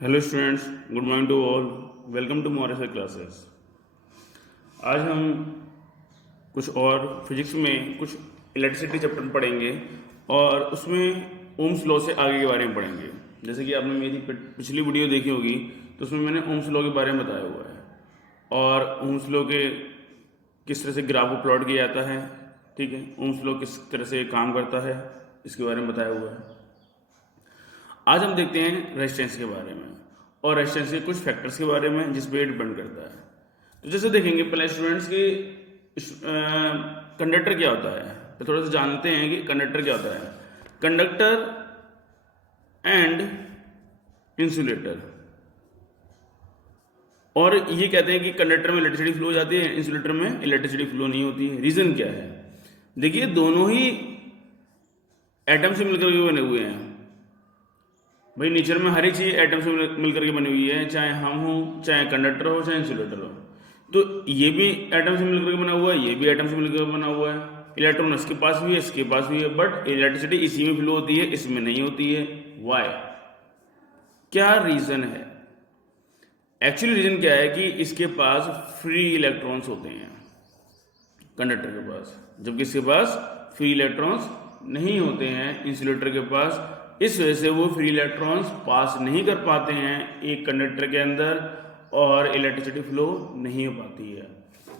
Hello students, good morning to all. Welcome to Moresa classes. आज हम कुछ और फिजिक्स में कुछ इलेक्ट्रिसिटी चैप्टर पढ़ेंगे और उसमें ओम्स लॉ से आगे के बारे में पढ़ेंगे। जैसे कि आपने मेरी पिछली वीडियो देखी होगी तो उसमें मैंने ओम्स लॉ के बारे में बताया हुआ है और ओम्स लॉ के किस तरह से ग्राफ को प्लॉट किया जाता है। ठीक है, ओम्स लॉ किस तरह से काम करता है इसके बारे में बताया हुआ है। आज हम देखते हैं रेजिस्टेंस के बारे में और रेजिस्टेंस के कुछ फैक्टर्स के बारे में जिस पे डिपेंड करता है। तो जैसे देखेंगे पहले स्टूडेंट्स की कंडक्टर क्या होता है, तो थोड़ा सा जानते हैं कि कंडक्टर क्या होता है। कंडक्टर एंड इंसुलेटर, और ये कहते हैं कि कंडक्टर में इलेक्ट्रिसिटी फ्लो हो जाती है, इंसुलेटर में इलेक्ट्रिसिटी फ्लो नहीं होती है। रीजन क्या है? देखिए, दोनों ही एटम से मिलकर के बने हुए हैं। भाई नेचर में हर एक चीज एटम से मिलकर के बनी हुई है, चाहे हम हो, चाहे कंडक्टर हो, चाहे इंसुलेटर हो। तो ये भी एटम से मिलकर के बना हुआ है, ये भी एटम से मिलकर के बना हुआ है। इलेक्ट्रॉन इसके पास भी है, इसके पास भी है, बट इलेक्ट्रिसिटी इसी में फ्लो होती है, इसमें नहीं होती है। वाई? क्या रीजन है? एक्चुअली रीजन क्या है कि इसके पास फ्री इलेक्ट्रॉन्स होते हैं कंडक्टर के पास, जबकि इसके पास फ्री इलेक्ट्रॉन्स नहीं होते हैं इंसुलेटर के पास। इस वजह से वो फ्री इलेक्ट्रॉन्स पास नहीं कर पाते हैं एक कंडक्टर के अंदर और इलेक्ट्रिसिटी फ्लो नहीं हो पाती है।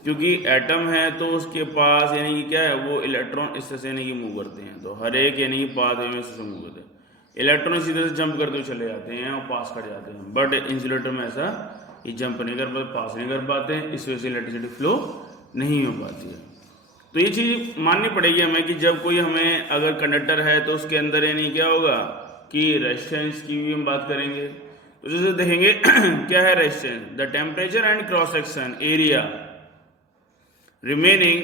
क्योंकि एटम है तो उसके पास यानी कि क्या है, वो इलेक्ट्रॉन इस तरह से यानी कि मूव करते हैं, तो हर एक यानी कि पाथ में से मूव करते हैं। इलेक्ट्रॉन इसी तरह से जंप करते हुए चले जाते हैं और पास कर जाते हैं, बट इंसुलेटर में ऐसा ये जंप नहीं कर पाते, पास नहीं कर पाते हैं। इस वजह से इलेक्ट्रिसिटी फ्लो नहीं हो पाती है। तो ये चीज माननी पड़ेगी हमें कि जब कोई हमें अगर कंडक्टर है तो उसके अंदर यानी क्या होगा कि रेजिस्टेंस की भी हम बात करेंगे। तो जैसे देखेंगे क्या है resistance? The temperature and cross section area remaining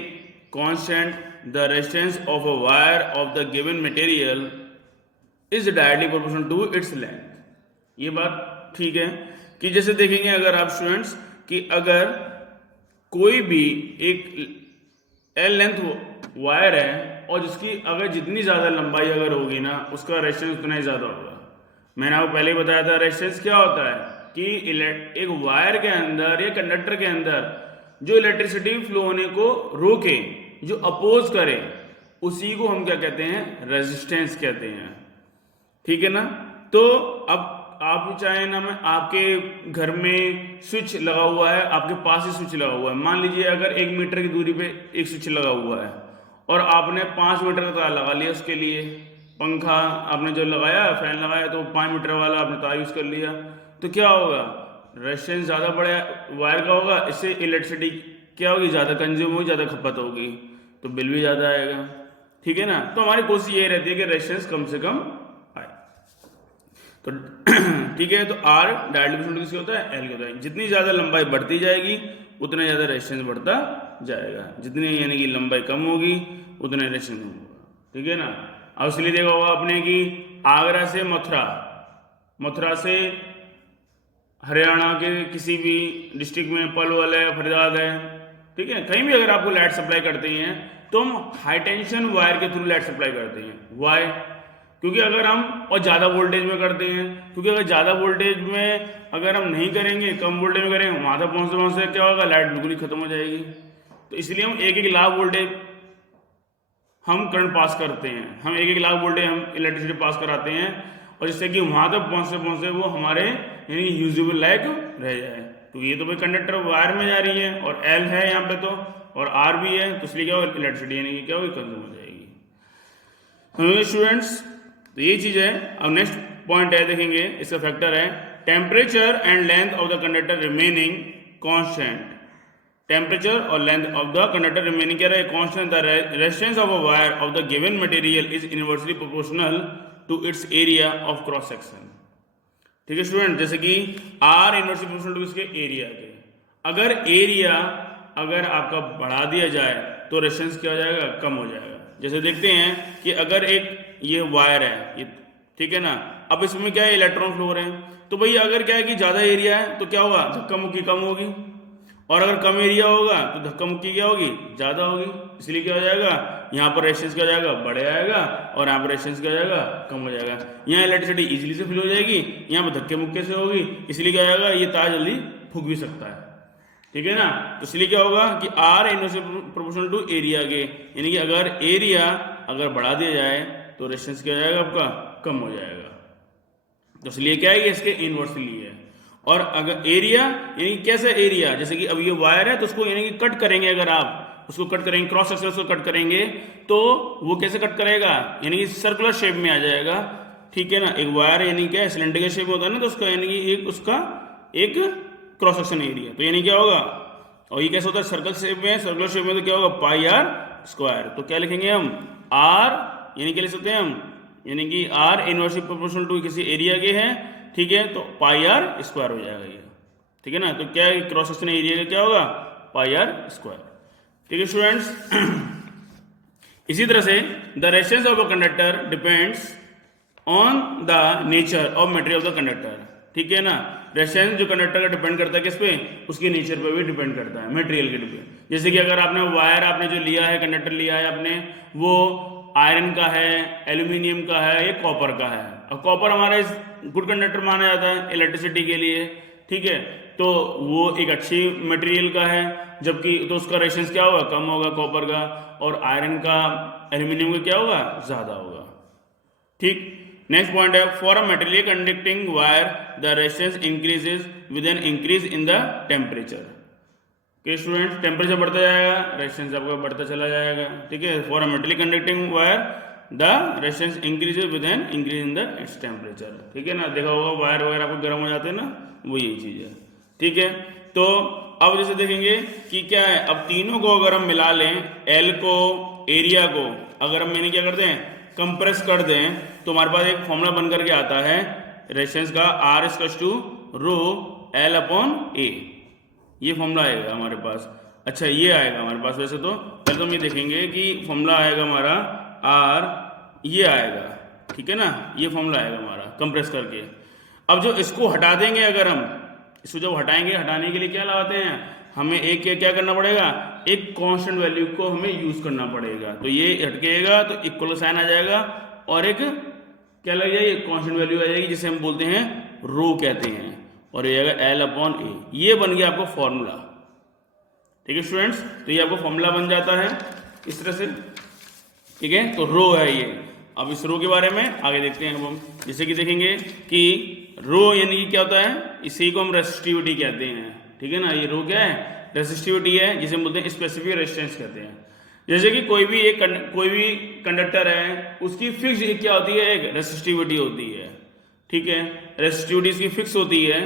constant, the resistance of a wire of the given material is directly proportional to its length। ये बात ठीक है कि जैसे देखेंगे अगर आप स्टूडेंट्स कि अगर कोई भी एक एल लेंथ वायर है और जिसकी अगर जितनी ज़्यादा लंबाई अगर होगी ना, उसका रेजिस्टेंस उतना ही ज़्यादा होगा। मैंने आपको पहले ही बताया था रेजिस्टेंस क्या होता है कि एक वायर के अंदर या कंडक्टर के अंदर जो इलेक्ट्रिसिटी फ्लो होने को रोके, जो अपोज करे, उसी को हम क्या कहते हैं? रेजिस्टेंस कहते हैं। ठीक है ना? तो अब आप चाहे ना, मैं आपके घर में स्विच लगा हुआ है, आपके पास ही स्विच लगा हुआ है। मान लीजिए अगर 1 मीटर की दूरी पे एक स्विच लगा हुआ है और आपने 5 मीटर का तार लगा लिया उसके लिए। पंखा आपने जो लगाया, फैन लगाया, तो 5 मीटर वाला आपने तार यूज कर लिया, तो क्या होगा? रेजिस्टेंस ज़्यादा बड़ा वायर का होगा, इससे इलेक्ट्रिसिटी क्या होगी? ज़्यादा कंज्यूम होगी, ज़्यादा खपत होगी, तो बिल भी ज़्यादा आएगा। ठीक है ना? तो हमारी कोशिश ये रहती है कि रेजिस्टेंस कम से कम आए। तो ठीक है, तो आर डायरेक्टली किसके होता है? एल के होता है। जितनी ज़्यादा लंबाई बढ़ती जाएगी उतना ज़्यादा रेजिस्टेंस बढ़ता जाएगा, जितनी यानी कि लंबाई कम होगी उतना रेजिस्टेंस कम होगा। ठीक है ना? अब इसलिए देखा होगा आपने कि आगरा से मथुरा, मथुरा से हरियाणा के किसी भी डिस्ट्रिक्ट में पलवल है, फरीदाबाद है, ठीक है, कहीं भी अगर आपको लाइट सप्लाई करते हैं तो हम हाई टेंशन वायर के थ्रू लाइट सप्लाई करते हैं। वाई? क्योंकि अगर हम और ज़्यादा वोल्टेज में करते हैं, क्योंकि अगर ज़्यादा वोल्टेज में अगर हम नहीं करेंगे, कम वोल्टेज में करेंगे, वहाँ तक पहुँचते पहुँचते क्या होगा? लाइट बिल्कुल ही खत्म हो जाएगी। तो इसलिए हम एक एक लाख वोल्टेज हम करंट पास करते हैं, हम एक एक लाख वोल्टेज हम इलेक्ट्रिसिटी पास कराते हैं, और जिससे कि वहां तक पहुंचते पहुंचते वो हमारे यानी यूजेबल लायक रह जाए। तो ये तो भाई कंडक्टर वायर में जा रही है और एल है यहाँ पे, तो और आर भी है, तो इसलिए क्या होगा? इलेक्ट्रिसिटी यानी कि क्या होगी? कंज्यूम हो जाएगी। समझे स्टूडेंट्स? तो ये चीज है। अब नेक्स्ट पॉइंट है, देखेंगे इसका फैक्टर है temperature and length of the conductor remaining constant. Temperature और length of the conductor remaining क्या रहे? Constant. The resistance of a wire of the given material is inversely proportional to its area of cross section. ठीक है student, जैसे कि R inversely proportional to इसके area के। अगर एरिया अगर आपका बढ़ा दिया जाए तो रेजिस्टेंस क्या हो जाएगा? कम हो जाएगा। जैसे देखते हैं कि अगर एक ये वायर है, ये ठीक है ना, अब इसमें क्या है? इलेक्ट्रॉन फ्लो हो रहे हैं, तो भाई अगर क्या है कि ज्यादा एरिया है तो क्या होगा? कम होगी, कम होगी। और अगर कम एरिया होगा तो धक्का मुक्की क्या होगी, ज़्यादा होगी, इसलिए क्या हो जाएगा, यहाँ पर रेजिस्टेंस क्या हो जाएगा, बढ़ आएगा, और यहाँ पर रेजिस्टेंस क्या हो जाएगा, कम हो जाएगा। यहाँ इलेक्ट्रिसिटी इजीली से फ्लो हो जाएगी, यहाँ पर धक्के मुक्के से होगी, इसलिए क्या हो जाएगा, ये तार जल्दी फूक भी सकता है, ठीक है ना। तो इसलिए क्या होगा कि R inversely proportional to area के, यानी कि अगर एरिया अगर बढ़ा दिया जाए तो रेजिस्टेंस क्या हो जाएगा आपका, कम हो जाएगा। तो इसलिए क्या है, इसके इनवर्सली है। और अगर एरिया यानी कैसा एरिया, जैसे कि अब ये वायर है तो उसको यानी कि कट करेंगे, अगर आप उसको कट करेंगे, क्रॉस सेक्शन उसको कट करेंगे, तो वो कैसे कट करेगा, यानी कि सर्कुलर शेप में आ जाएगा, ठीक है ना। एक वायर यानी क्या सिलेंडर के शेप में होता है ना, तो उसका यानी कि एक उसका एक क्रॉस सेक्शन एरिया, तो यानी क्या होगा, और ये कैसे होता है सर्कल शेप में, सर्कुलर शेप में, तो क्या होगा, पाई आर स्क्वायर। तो क्या लिखेंगे हम, आर यानी क्या लिख सकते हैं हम, यानी कि आर इनवर्सली प्रोपोर्शनल टू किसी एरिया के है, ठीक है, तो पाई आर स्क्वायर हो जाएगा ये, ठीक है ना। तो क्या है, क्रॉस सेक्शन एरिया का क्या होगा, पाई आर स्क्वायर, ठीक है स्टूडेंट्स। इसी तरह से the resistance of a conductor depends on the nature of material of the conductor, ठीक है ना। रेजिस्टेंस जो कंडक्टर का डिपेंड करता है किस पे, उसके नेचर पे भी डिपेंड करता है, मटेरियल के डिपेंड। जैसे कि अगर आपने वायर आपने जो लिया है, कंडक्टर लिया है आपने, वो आयरन का है, एल्यूमिनियम का है, या कॉपर का है, और कॉपर हमारा इस गुड कंडक्टर माना जाता है इलेक्ट्रिसिटी के लिए, ठीक है, तो वो एक अच्छी मटेरियल का है, जबकि तो उसका रेजिस्टेंस क्या होगा, कम होगा कॉपर का, और आयरन का, एल्यूमिनियम का क्या होगा, ज्यादा होगा, ठीक। नेक्स्ट पॉइंट है, for a material conducting wire the resistance increases with an increase in the temperature. कि स्टूडेंट टेम्परेचर बढ़ता जाएगा, रेजिस्टेंस आपका बढ़ता चला जाएगा, ठीक है। For a material conducting wire the resistance increases with an increase in the its temperature, ठीक है ना। देखा होगा वायर वगैरह आपको गर्म हो जाते हैं ना, वो यही चीज है, ठीक है। तो अब जैसे देखेंगे कि क्या है, अब तीनों को अगर हम मिला लें, एल को, एरिया को, अगर हम मैंने क्या करते हैं, कंप्रेस कर दें, तो हमारे पास एक फॉर्मूला बन करके आता है रेजिस्टेंस का, R equals to rho L upon A, ये फॉर्मूला आएगा हमारे पास। अच्छा ये आएगा हमारे पास, वैसे तो पहले तो हम ये देखेंगे कि फॉर्मूला आएगा हमारा आर, ये आएगा, ठीक है ना, ये फॉर्मूला आएगा हमारा कंप्रेस करके। अब जो इसको हटा देंगे, अगर हम इसको जब हटाएंगे, हटाने के लिए क्या लगाते हैं, हमें एक क्या करना पड़ेगा, एक कांस्टेंट वैल्यू को हमें यूज करना पड़ेगा, तो ये हटकेगा तो इक्वल साइन आ जाएगा, और एक क्या लग जाएगी, कांस्टेंट वैल्यू आ जाएगी, जिसे हम बोलते हैं रो कहते हैं, और ये आएगा एल अपॉन ए, ये बन गया आपको फॉर्मूला, ठीक है स्टूडेंट्स। तो ये आपको फॉर्मूला बन जाता है इस तरह से, ठीक है। तो रो है ये। अब इस रो के बारे में आगे देखते हैं। अब हम जैसे कि देखेंगे कि रो यानी कि क्या होता है, इसी को हम रेसिस्टिविटी कहते हैं, ठीक है ना। ये रो क्या है, रेसिस्टिविटी है, जिसे हम बोलते हैं स्पेसिफिक रेजिस्टेंस कहते हैं। जैसे कि कोई भी कंडक्टर है, उसकी फिक्स क्या होती है, एक रेसिस्टिविटी होती है, ठीक है, रेसिस्टिविटी इसकी फिक्स होती है।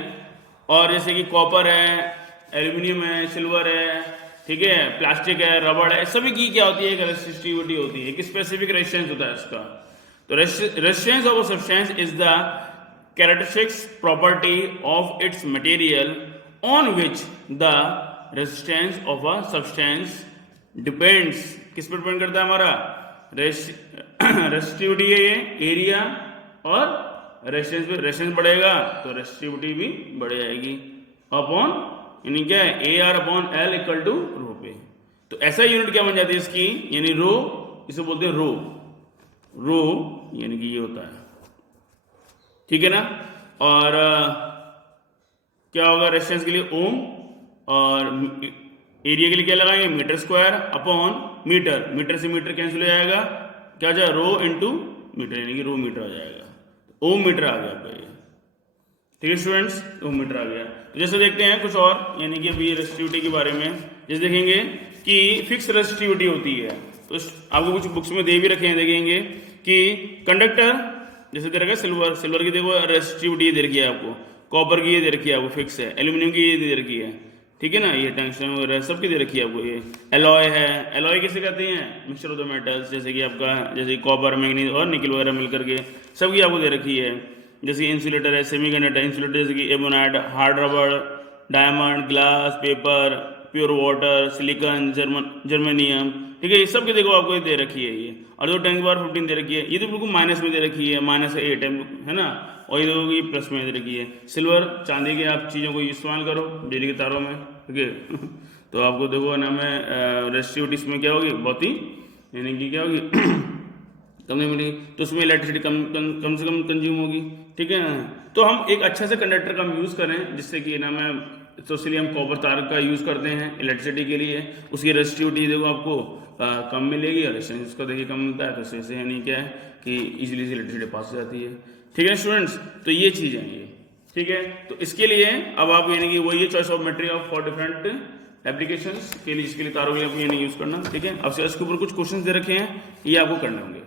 और जैसे कि कॉपर है, एल्यूमिनियम है, सिल्वर है, ठीक है, प्लास्टिक है, रबड़ है, सभी की क्या होती है, एक रेसिस्टिविटी होती है, एक स्पेसिफिक रेजिस्टेंस होता है इसका। तो resistance of a substance is the characteristics property of its material on which the resistance of a substance depends. किस पर डिपेंड करता है हमारा, रेसिस्टिविटी है ये, एरिया और रेजिस्टेंस पे, रेजिस्टेंस बढ़ेगा तो रेसिस्टिविटी भी बढ़ जाएगी, अपॉन यानी क्या है, A R upon L equal to rho पे। तो ऐसा यूनिट क्या बन जाती है इसकी, यानी रो, इसे बोलते हैं रो, रो यानी कि ये होता है, ठीक है ना। और क्या होगा रेजिस्टेंस के लिए ओम, और एरिया के लिए क्या लगाएंगे, metre square upon metre, metre से मीटर कैंसिल हो जाएगा, क्या हो जाएगा, रो इंटू मीटर, यानी कि रो मीटर हो जाएगा, ओम मीटर आ गया आपका ये, ठीक है स्टूडेंट्स, ओम मीटर आ गया। तो जैसे देखते हैं कुछ और, यानी कि अभी रेसिस्टिविटी के बारे में जैसे देखेंगे कि फिक्स रेसिस्टिविटी होती है, तो आपको कुछ बुक्स में दे भी रखे हैं, देखेंगे कि कंडक्टर जैसे दे रखा है सिल्वर, सिल्वर की देखो रेसिस्टिविटी दे रखी है आपको, कॉपर की ये दे रखी है आपको फिक्स है, एल्यूमिनियम की ये दे रखी है, ठीक है ना, ये टंगस्टन वगैरह सबकी दे रखी है आपको। ये एलॉय है, एलॉय किसे कहते हैं, मिक्सचर ऑफ द मेटल्स, जैसे कि आपका जैसे कॉपर, मैग्नीज और निकल वगैरह मिलकर के सबकी आपको दे रखी है। जैसे इंसुलेटर है, सेमीकंडक्टर इंसुलेटर, जैसे कि एबोनाइट, हार्ड रबड़, diamond, glass, paper, pure water, silicon, germanium, ठीक है, ये सब के देखो आपको दे रखी है ये। और जो 10⁻15 दे रखी है, ये तो बिल्कुल माइनस में दे रखी है, -8 है ना, और ये देखो ये प्लस में दे रखी है। सिल्वर, चांदी के आप चीज़ों को इस्तेमाल करो बिजली के तारों में, ठीक है। तो आपको देखो ना में रेस्टिविटी इसमें क्या होगी, बहुत ही यानी कि क्या होगी कम नहीं मिलेगी, तो उसमें इलेक्ट्रिसिटी कम से कम कंज्यूम होगी, ठीक है। तो हम एक अच्छा से कंडक्टर का हम यूज़ करें, जिससे कि ना मैं तो इसलिए हम कॉपर तार का यूज़ करते हैं इलेक्ट्रिसिटी के लिए। उसकी रेजिस्टिविटी देखो आपको कम मिलेगी और रेजिस्टेंस उसका देखिए कम मिलता है, तो इससे यानी क्या है कि इजीली से इलेक्ट्रिसिटी पास हो जाती है, ठीक है स्टूडेंट्स। तो ये चीज़ है ये, ठीक है। तो इसके लिए अब आप यानी कि वही choice of material for different applications के लिए, जिसके लिए तारों के लिए आपको यानी यूज़ करना, ठीक है। अब इसके ऊपर कुछ क्वेश्चन दे रखे हैं, ये आपको करने होंगे।